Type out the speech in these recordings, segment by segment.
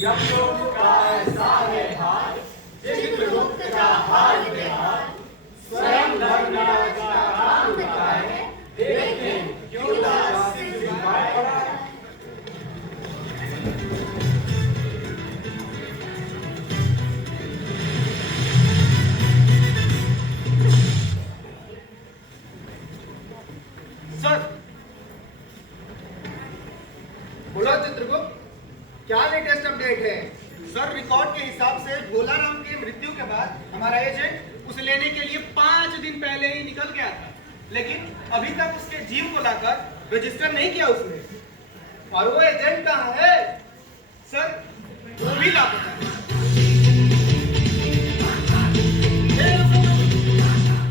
यमलोक का ऐसा है हाल, चित्रगुप्त का हाल बेहाल, स्वयं धर्मराज का काम बताए, देखें क्यों दास सिर झुकाए पड़ा है। सर, बोलो चित्रगुप्त, क्या लेटेस्ट अपडेट है? सर, रिकॉर्ड के हिसाब से भोलाराम की मृत्यु के बाद हमारा एजेंट उसे लेने के लिए 5 दिन पहले ही निकल गया था, लेकिन अभी तक उसके जीव को लाकर रजिस्टर नहीं किया उसने। और वो एजेंट कहाँ है? सर, वो भी लापता है।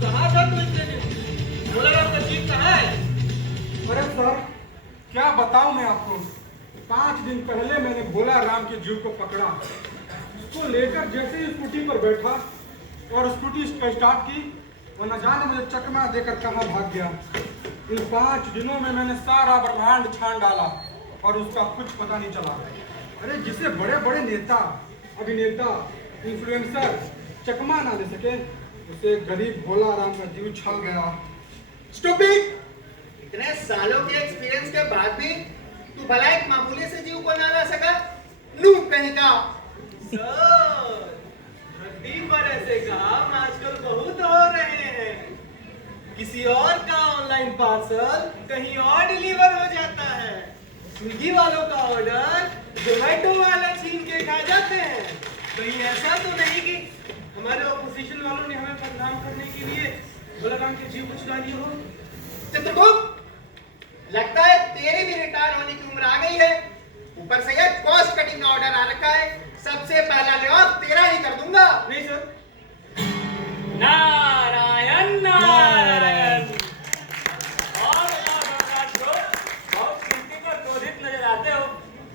कहाँ था तू इतने दिन? भोलाराम का जीव कहाँ है? अरे सर, क्या बताऊं मैं आपको। 5 दिन पहले मैंने भोला राम के जीव को पकड़ा। उसको लेकर जैसे ही स्कूटी पर बैठा और स्कूटी स्टार्ट की, वो न जाने मुझे चकमा देकर कहाँ भाग गया। इन 5 दिनों में मैंने सारा ब्रह्मांड छान डाला और उसका कुछ पता नहीं चला। अरे जिसे बड़े बड़े नेता, अभिनेता, इन्फ्लुएंसर चकमा ना दे सके, उसे गरीब भोला राम का जीव छल गया। स्टूपिड! इतने सालों के एक्सपीरियंस के बाद भी तू भला एक मामूली से जीव को ना ला सका? नूब कहीं का। धरती पर ऐसे काम आजकल बहुत हो रहे हैं। किसी और का ऑनलाइन पार्सल कहीं और डिलीवर हो जाता है। स्विगी वालों का ऑर्डर जोमेटो वाले छीन के खा जाते हैं। कहीं ऐसा तो नहीं कि हमारे ऑपोजिशन वालों ने हमें बदनाम करने के लिए भोलाराम के जीव को चुरा लिया हो? चित्रगुप्त, लगता है तेरी भी रिटायर होने की उम्र आ गई है। ऊपर से ये कॉस्ट कटिंग का ऑर्डर आ रखा है। सबसे पहला लेआउट तेरा ही कर दूंगा। नहीं सर। नारायण नारायण। और बहुत कीर्ति पर क्रोधित नजर आते हो।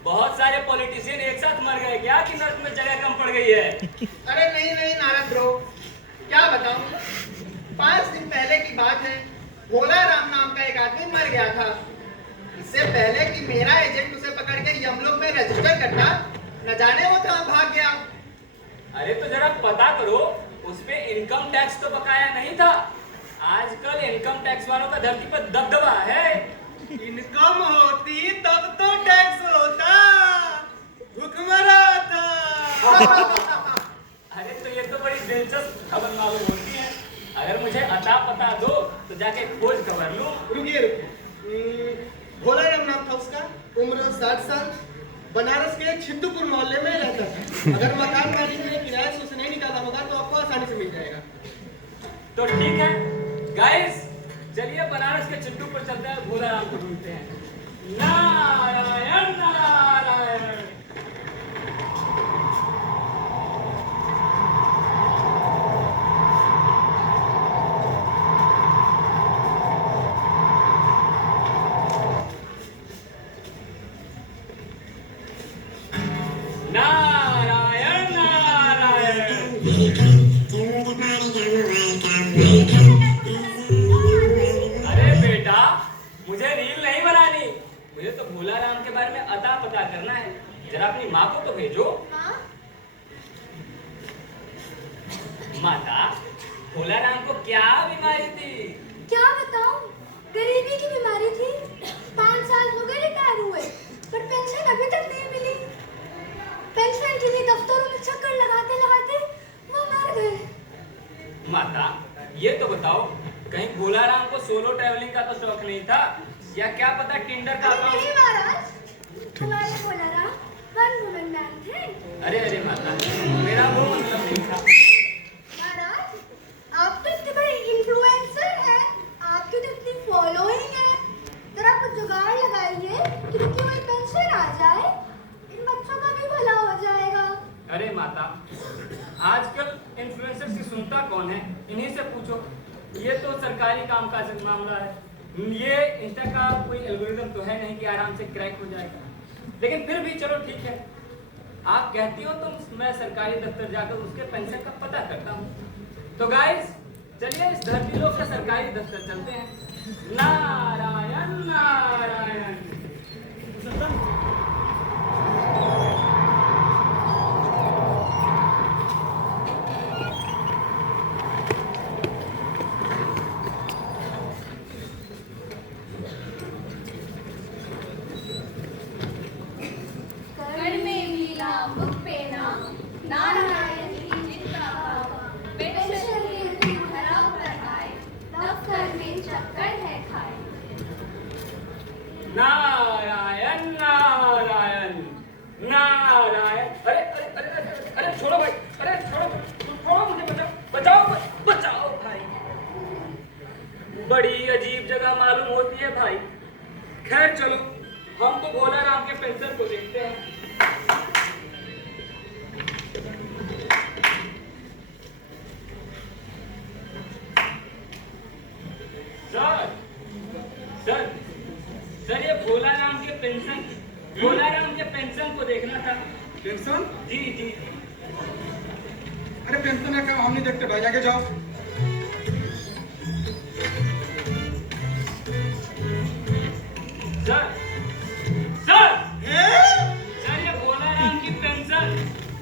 बहुत सारे पॉलिटिशियन एक साथ मर गए क्या कि नर्क में जगह कम पड़ गई है? अरे नहीं नहीं नारद ब्रो, क्या बताऊं। 5 दिन पहले की बात है। भोलाराम नाम का एक आदमी मर गया था। इससे पहले कि मेरा एजेंट उसे पकड़ के यमलोक में रजिस्टर करता, न जाने वो कहां भाग गया। अरे तो जरा पता करो, उसपे इनकम टैक्स तो बकाया नहीं था। आजकल इनकम टैक्स वालों का धरती पर दबदबा है। इनकम होती तब तो टैक्स होता। भुखमरा था। अरे तो ये तो बड़ी दिलचस्प खबर मालूम होती है। अगर मुझे अता पता दो तो जाके खोज खबर लूं। रुकिए, भोलाराम नाम था उसका, उम्र 60 साल, बनारस के छिंदुपुर मोहल्ले में रहता था। अगर मकान मालिक ने किराए से उसे नहीं निकाला होगा तो आपको आसानी से मिल जाएगा। तो ठीक है गाइस, चलिए बनारस के छिंदुपुर चलते हैं, भोलाराम को ढूंढते हैं। नारायण नारायण। नारायण नारायण। अरे बेटा, मुझे रील नहीं बनानी, मुझे तो भोलाराम के बारे में अता पता करना है। जरा अपनी माँ को तो भेजो। माता, भोलाराम को क्या बीमारी थी? क्या बताऊं, गरीबी की बीमारी थी। 5 साल हो गए रिटायर हुए, पर पेंशन अभी तक नहीं मिली। पेंशन के लिए दफ्तरों में चक्कर लगाते लगाते वो मर गए। माता, ये तो बताओ, कहीं भोलाराम को सोलो ट्रैवलिंग का तो शौक नहीं था, या क्या पता टिंडर का अरे नहीं महाराज, हमारे भोलाराम वन वुमन मैन थे। अरे माता, मेरा वो मतलब नहीं था। महाराज, आप तो इतने बड़े इन्फ्लुएंसर हैं, आपकी तो इतनी फॉलोइंग है। जरा कुछ जुगाड़ लगाइए कि इनकी कोई पेंशन आ जाए, इन बच्चों का भी भला हो जाएगा। अरे माता, आजकल इन्फ्लुएंसर की सुनता कौन है? इन्हीं से पूछो। ये तो सरकारी कामकाज का मामला है। ये इंस्टा का कोई एल्गोरिथम तो है नहीं कि आराम से क्रैक हो जाएगा। लेकिन फिर भी चलो ठीक है, आप कहती हो तो मैं सरकारी दफ्तर जाकर उसके पेंशन का पता करता हूँ। तो गाइस, चलिए इस धरती लोक के सरकारी दफ्तर चलते हैं। नारायण नारायण। नारायण नारायण नारायण। अरे अरे अरे अरे अरे छोड़ो भाई, अरे छोड़ो छोड़ो, मुझे बचाओ बचाओ बचाओ भाई। बड़ी अजीब जगह मालूम होती है भाई। खैर चलो, हम तो भोला राम के पेंशन को देखते हैं। सर सर सर, ये भोला राम के पेंशन को देखना था। पेंशन? जी जी। अरे पेंशन का काम हम नहीं देखते भाई, आगे जाओ। सर सर हैं? सर, ये भोला राम की पेंशन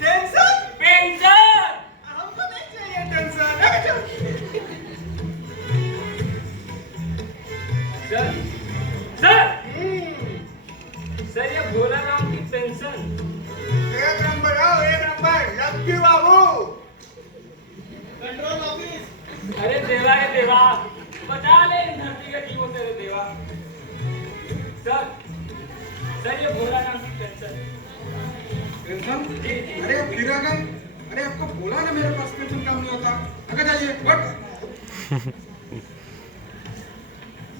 टेंशन? पेंशन। हमको नहीं चाहिए टेंशन। अरे चल। सर सर सर, ये भोला राम की पेंशन। एक नंबर आओ, एक number Lucky Babu. Control office. अरे देवा रे देवा, बचा ले इन धरती के जीवों से रे देवा। सर सर, ये भोला राम की पेंशन। पेंशन? जी जी। अरे फिर आ गए। अरे आपको बोला ना मेरे पास पेंशन काम नहीं होता। आगे जाइए, बट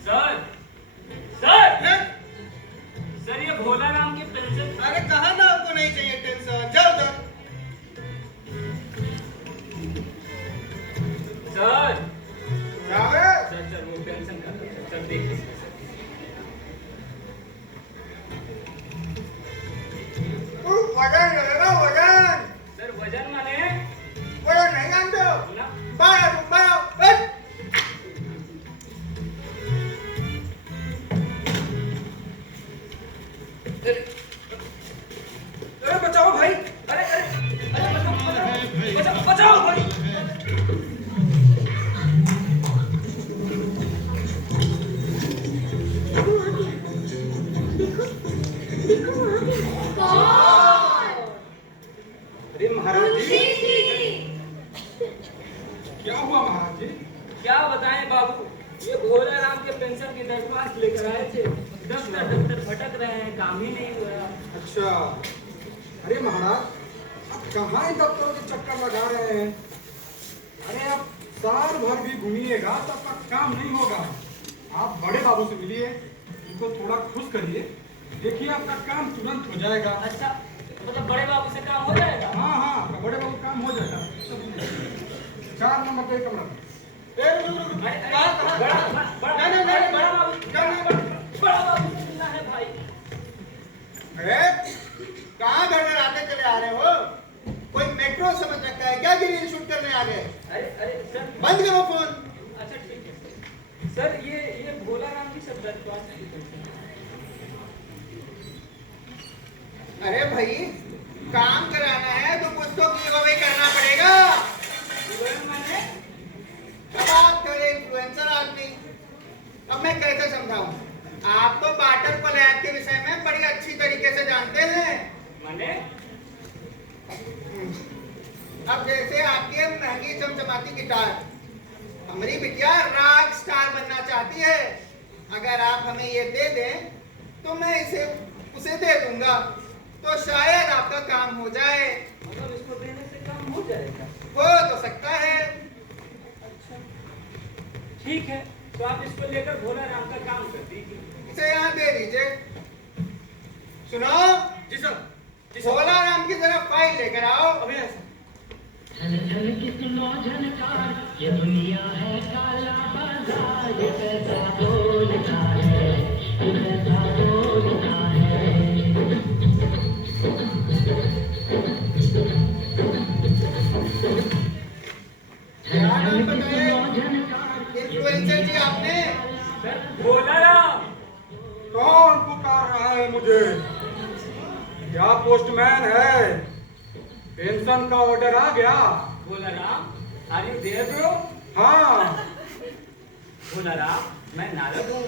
सर सर सर, ये भोला राम की पेंशन। अरे कहा ना आपको नहीं चाहिए टेंशन, जाओ जाओ। सर जाओ। सर सर, वो पेंशन का सर देख लीजिए सर। वजन लगेगा वजन। सर वजन माने वजन नहीं जानते हो? ना। बाहर बाहर। अरे बचाओ भाई। अरे अरे अरे, बचाओ बचाओ बचाओ भाई। अरे महाराज जी, जी क्या हुआ महाराज जी? क्या बताएं बाबू, ये भोला राम के पेंशन की दरख्वास्त लेकर आए थे। दफ्तर दफ्तर भटक रहे हैं, काम ही नहीं हुआ। अच्छा। अरे महाराज, आप कहाँ इन दफ्तरों के चक्कर लगा रहे हैं? अरे आप साल भर भी घूमिएगा तो आपका काम नहीं होगा। आप बड़े बाबू से मिलिए, उनको थोड़ा खुश करिए, देखिए आपका काम तुरंत हो जाएगा। अच्छा, मतलब बड़े बाबू से काम हो जाएगा? हाँ हाँ, आपका बड़े बाबू काम हो जाएगा। 4 नंबर का कमरा। अरे अरे, बड़ा नहीं नहीं, बड़ा बाबू, बड़ा बाबू से मिलना है भाई। अरे कहाँ घर में आते चले आ रहे हो? कोई मेट्रो समझ रखा है क्या कि रील शूट करने आ गए? अरे अरे सर, बंद करो फोन। अच्छा ठीक है सर। ये भोला राम की सब दरख्वास्त की पेंशन। अरे भाई, काम कराना है तो कुछ तो गिव-अवे करना पड़ेगा। मैंने अब आप थोड़े इन्फ्लुएंसर आदमी, अब मैं कैसे समझाऊं? आप तो बाटर कोलैब के विषय में बड़ी अच्छी तरीके से जानते हैं। मैंने अब जैसे आपकी महंगी चमचमाती गिटार, हमारी बिटिया रॉक स्टार बनना चाहती है। अगर आप हमें ये दे दें तो मैं उसे दे दूंगा, तो शायद आपका काम हो जाए। मतलब इसको देने से काम हो जाएगा? हो तो सकता है। अच्छा ठीक है, तो आप इसको लेकर भोला राम का काम कर दीजिए। इसे यहाँ दे दीजिए। सुनो जी सर। भोला राम की जरा फाइल लेकर आओ। अभी ऐसा धन धन किस्मो झनकार, ये दुनिया है काला बाजार, ये पैसा बोलता है, ये पैसा बोलता है। क्या नाम बताए इन्फ्लुएंसर जी आपने? सर, भोला राम। कौन पुकार रहा है मुझे? क्या पोस्टमैन है? पेंशन का ऑर्डर आ गया? Bhola Ram, are you there bro? हाँ। भोला राम, मैं नारद हूँ,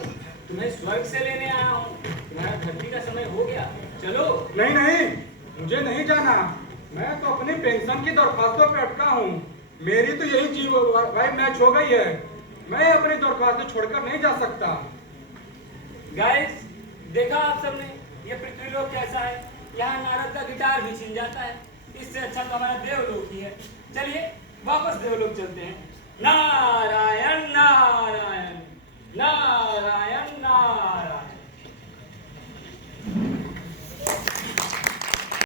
तुम्हें स्वर्ग से लेने आया हूँ। तुम्हारा धरती का समय हो गया, चलो। नहीं नहीं, मुझे नहीं जाना। मैं तो अपनी पेंशन की दरख्वास्तों पे अटका हूँ। मेरी तो यही चीज वाइफ मैच हो गई है। मैं अपनी दरख्वास्त छोड़कर नहीं जा सकता। गाइस, देखा आप सबने ये पृथ्वीलोक कैसा है। यहाँ नारद का गिटार भी छिन जाता है। इससे अच्छा तो हमारा देवलोक ही है। चलिए वापस देवलोक चलते हैं। नारायण नारायण नारायण